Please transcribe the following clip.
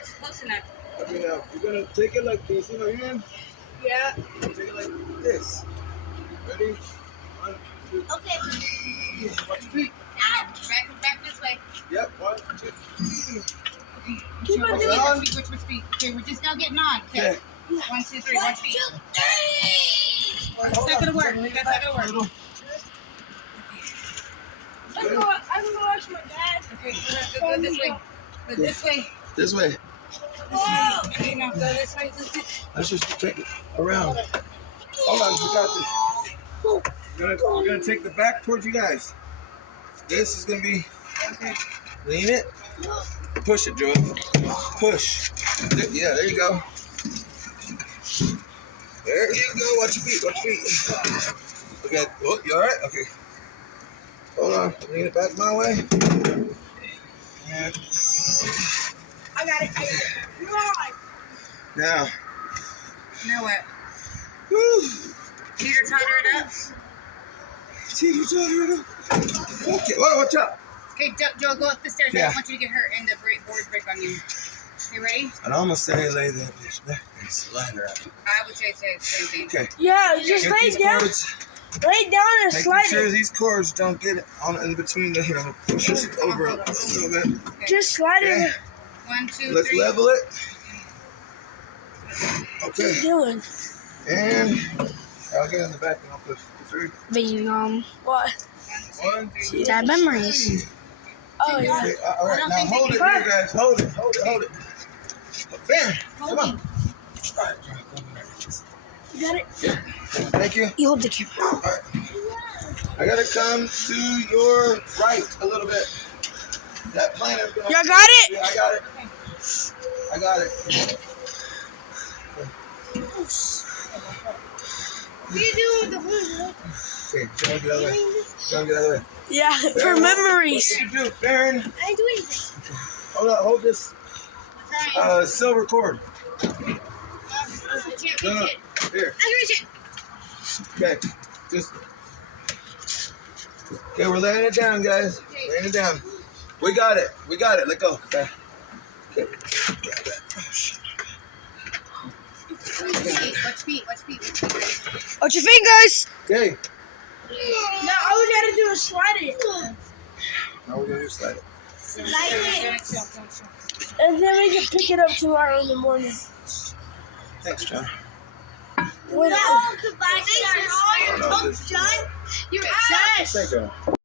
It's close enough. Okay, now you're gonna take it like this. See my hand? Yeah. Take it like this. Ready? 1, 2. Okay. Watch your feet. Back this way. Yep. 1, 2. Keep on doing on. it. Which feet? Okay, we're just now getting on. Okay. 1, 2, 3. Watch feet. 1, 2, 3. It's not gonna work. That's not gonna work. I'm gonna watch my dad. Okay, go this way. Go this way. This way. Okay, now go this way. Let's just take it around. Hold on, we got this. We're gonna take the back towards you guys. This is gonna be. Okay. Lean it. Push it, Joey. Push. Yeah, there you go. There you go. Watch your feet. Watch your feet. Okay. Oh, you all right? Okay. Hold on. Lean it back my way. And I got it. now. Now what? Woo. Teeter totter it up. Teeter totter it up. Okay. Whoa, watch out. Okay, Joe, go up the stairs. I Yeah. don't want you to get hurt and the boards break on you. You ready? And I'm gonna say lay that bitch back and slide her out. I would say the same thing. Okay. Yeah, just Get lay these down. cords. Lay down and Making slide sure it. these cords don't get on in between the here. I'm gonna push this over a little bit. Okay. Just slide Okay. it. 1, 2, Let's 3. level it. What are Okay. you doing? And I'll get in the back and I'll push. 3. Being, what? 1, 2, See that memories. Oh, yeah. Okay, all right, I don't now think hold they it can- here, guys. Hold it. Fair. Come Hold on. me. All right, John, go over You got it? there. Thank you. You hold the camera. All right. I gotta come to your right a little bit. That planter's gonna. Y'all got it? Yeah, I got it. I got it. What are you doing with the food? Okay, John, get out of the way. John, get out of the way. Yeah, for Farron, memories. What do you do, Farron? I ain't doing anything. Hold on, hold this silver cord. You can't No, reach no, it. here. I can reach it. Okay, just. Okay, we're laying it down, guys. Laying it down. We got it. We got it. Let go. Okay. Okay. Grab that. Oh, shit. Watch feet. Watch your fingers. Okay. Now all we gotta do is slide it. Now we're gonna do slide it. And then we can pick it up tomorrow in the morning. Thanks, John. With Oh, no, this- You're Thank you.